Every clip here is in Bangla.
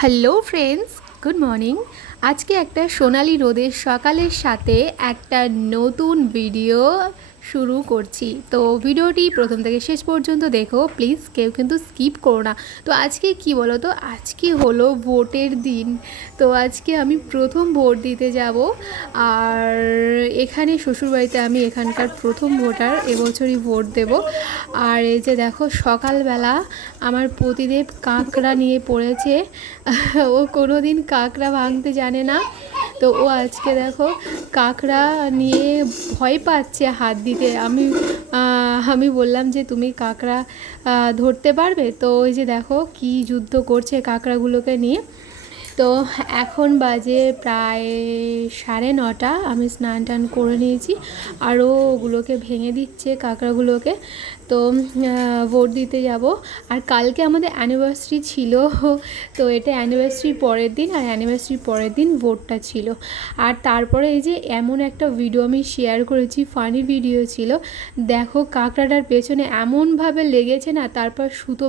Hello friends, good morning. আজকে একটা সোনালি রোদের সকালের সাথে একটা নতুন ভিডিও শুরু করছি। তো ভিডিওটি প্রথম থেকে শেষ পর্যন্ত দেখো প্লিজ, কেউ কিন্তু স্কিপ করো না। তো আজকে কি বলো তো, আজকে হলো ভোটের দিন। তো আজকে আমি প্রথম ভোট দিতে যাব। আর এখানে শ্বশুরবাড়িতে আমি এখানকার প্রথম ভোটার, এবছরই ভোট দেব। আর এই যে দেখো সকালবেলা আমার পতিদেব কাঁকড়া নিয়ে পড়েছে। ও কোনো দিন কাঁকড়া ভাঙতে জানে না, তো ও আজকে দেখো কাঁকড়া নিয়ে ভয় পাচ্ছে হাত দিতে। আমি বললাম যে তুমি কাঁকড়া ধরতে পারবে, তো ওই যে দেখো কি যুদ্ধ করছে কাঁকড়াগুলোকে নিয়ে। তো এখন বাজে প্রায় 9:30। আমি স্নান টান করে নিয়েছি, আরও ওগুলোকে ভেঙে দিচ্ছে কাঁকড়াগুলোকে। তো ভোট দিতে যাব। আর কালকে আমাদের অ্যানিভার্সারি ছিল, তো এটা অ্যানিভার্সারির পরের দিন, আর অ্যানিভার্সারির পরের দিন ভোটটা ছিল। আর তারপরে এই যে এমন একটা ভিডিও আমি শেয়ার করেছি, ফানি ভিডিও ছিল। দেখো কাঁকড়াটার পেছনে এমনভাবে লেগেছে না, তারপর সুতো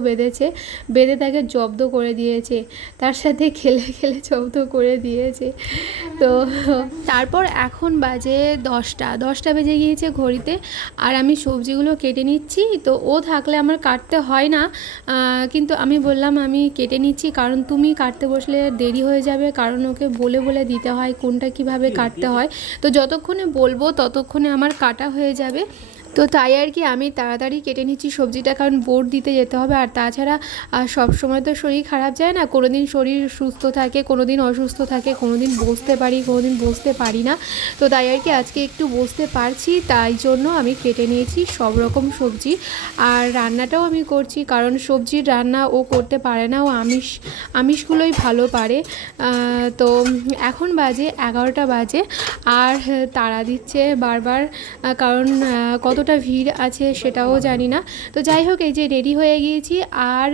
বেঁধে তাকে জব্দ করে দিয়েছে, তার সাথে খেলে খেলে জব্দ করে দিয়েছে। তো তারপর এখন বাজে 10টা বেজে গিয়েছে ঘড়িতে, আর আমি সবজিগুলো কেটে নিচ্ছি। তো ও থাকলে আমার কাটতে হয় না, কিন্তু আমি বললাম আমি কেটে নিচ্ছি, কারণ তুমি কাটতে বসলে দেরি হয়ে যাবে, কারণ ওকে বলে বলে দিতে হয় কোনটা কিভাবে কাটতে হয়। তো যতক্ষণে বলবো ততক্ষণে আমার কাটা হয়ে যাবে। তো তাই আর কি আমি তাড়াতাড়ি কেটে নিচ্ছি সবজিটা, কারণ ভোট দিতে যেতে হবে। আর তাছাড়া সব সময় তো শরীর খারাপ যায় না, কোনো দিন শরীর সুস্থ থাকে, কোনো দিন অসুস্থ থাকে, কোনো দিন বসতে পারি, কোনো দিন বসতে পারি না। তো তাই আর কি আজকে একটু বসতে পারছি, তাই জন্য আমি কেটে নিয়েছি সব রকম সবজি। আর রান্নাটাও আমি করছি, কারণ সবজির রান্না ও করতে পারে না, ও আমিষগুলোই ভালো পারে। তো এখন বাজে 11টা বাজে, আর তাড়া দিচ্ছে বারবার, কারণ কতটা ভিড় আছে সেটাও জানি না। তো যাই হোক, এই যে রেডি হয়ে গিয়েছি। আর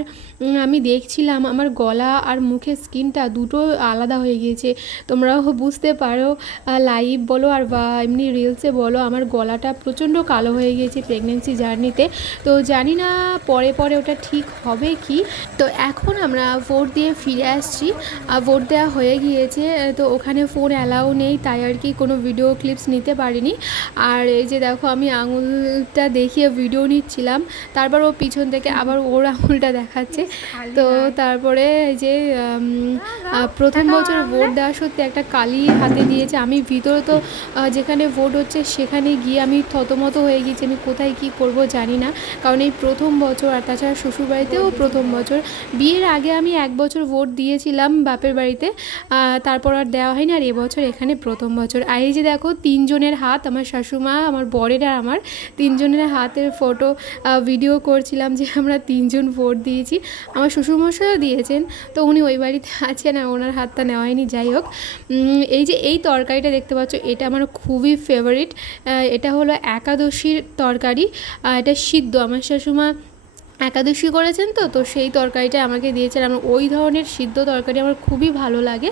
আমি দেখছিলাম আমার গলা আর মুখের স্কিনটা দুটো আলাদা হয়ে গিয়েছে। তোমরাও বুঝতে পারো, লাইভ বলো আর বা এমনি রিলসে বলো, আমার গলাটা প্রচণ্ড কালো হয়ে গিয়েছে প্রেগনেন্সি জার্নিতে। তো জানি না পরে পরে ওটা ঠিক হবে কি। তো এখন আমরা ভোট দিয়ে ফিরে আসছি, ভোট দেওয়া হয়ে গিয়েছে। তো ওখানে ফোন অ্যালাউ নেই, তাই আর কি কোনো ভিডিও ক্লিপস নিতে পারিনি। আর এই যে দেখো আমি আঙুলটা দেখিয়ে ভিডিও নিচ্ছিলাম, তারপর ও পিছন থেকে আবার ওর আঙুলটা দেখাচ্ছে। তো তারপরে এই যে প্রথম বছর ভোট দেওয়া সত্যি একটা কালি হাতে দিয়েছে। আমি ভিতরে তো যেখানে ভোট হচ্ছে সেখানে গিয়ে আমি থতমত হয়ে গিয়েছি, আমি কোথায় কী করব জানি না, কারণ এই প্রথম বছর। আর তাছাড়া শ্বশুরবাড়িতেও প্রথম বছর। বিয়ের আগে আমি 1 বছর ভোট দিয়েছিলাম বাপের বাড়িতে, তারপর আর দেওয়া হয়নি। আর এবছর এখানে প্রথম বছর। আর এই যে দেখো 3 জনের হাত, আমার শাশুমা, আমার বরের আর আমার 3 জনের হাতের ফটো ভিডিও করছিলাম যে আমরা 3 জন ভোট দিয়েছি। আমার শ্বশুরমশাইও দিয়েছেন, তো উনি ওই বাড়িতে আছেন, আর ওনার হাতটা নেওয়া হয়নি। যাই হোক, এই যে এই তরকারিটা দেখতে পাচ্ছ, এটা আমার খুবই ফেভারিট। এটা হলো একাদশীর তরকারি, এটা সিদ্ধ। আমার শাশুমা একাদশী করেছেন, তো সেই তরকারিটা আমাকে দিয়েছেন। আমার ওই ধরনের সিদ্ধ তরকারি আমার খুবই ভালো লাগে।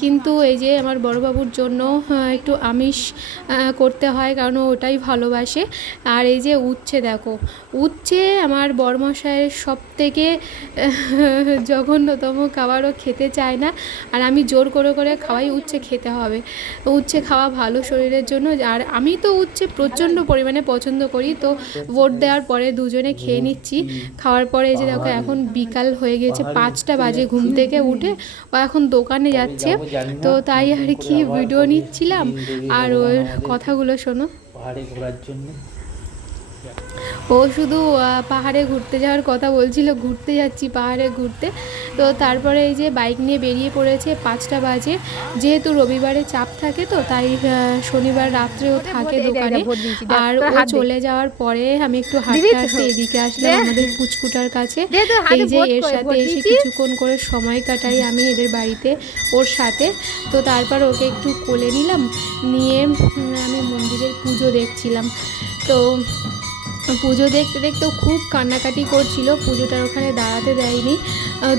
কিন্তু এই যে আমার বড়বাবুর জন্য একটু আমিষ করতে হয়, কারণ ওটাই ভালোবাসে। আর এই যে উচ্ছে দেখো, উচ্ছে আমার বড়মশাইয়ের সবথেকে জঘন্যতম খাবারও খেতে চায় না, আর আমি জোর করে করে খাওয়াই, উচ্ছে খেতে হবে, উচ্ছে খাওয়া ভালো শরীরের জন্য। আর আমি তো উচ্ছে প্রচণ্ড পরিমাণে পছন্দ করি। তো ভোট দেওয়ার পরে দুজনে খেয়ে নিচ্ছি। খাওয়ার পরে এই যে দেখো এখন বিকাল হয়ে গেছে, 5টা বাজে ঘুম থেকে উঠে ও এখন দোকানে যাচ্ছে। তো তাই আর কি ভিডিও নিচ্ছিলাম, আর ওর কথাগুলো শোনো। পাহাড়ে ঘোরার জন্য ও শুধু পাহাড়ে ঘুরতে যাওয়ার কথা বলছিল, ঘুরতে যাচ্ছি পাহাড়ে ঘুরতে। তো তারপরে এই যে বাইক নিয়ে বেরিয়ে পড়েছে, 5টা বাজে। যেহেতু রবিবারে চাপ থাকে, তো তাই শনিবার রাত্রেও থাকে দোকানে। আর ও চলে যাওয়ার পরে আমি একটু হাঁটতে হাঁটতে এদিকে আসলাম আমাদের পুচকুটার কাছে। এই যে এর সাথে এসে কিছুক্ষণ করে সময় কাটাই আমি এদের বাড়িতে ওর সাথে। তো তারপর ওকে একটু কোলে নিলাম, নিয়ে আমি মন্দিরের পুজো দেখছিলাম। তো পুজো দেখতে দেখতেও খুব কান্নাকাটি করছিল, পুজোটার ওখানে দাঁড়াতে দেয়নি,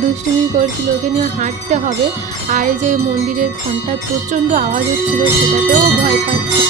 দুষ্টুমি করছিল, ওকে নিয়ে হাঁটতে হবে। আর এই যে মন্দিরের ঘন্টার প্রচণ্ড আওয়াজ হচ্ছিল, সেটাতেও ভয় পাচ্ছে।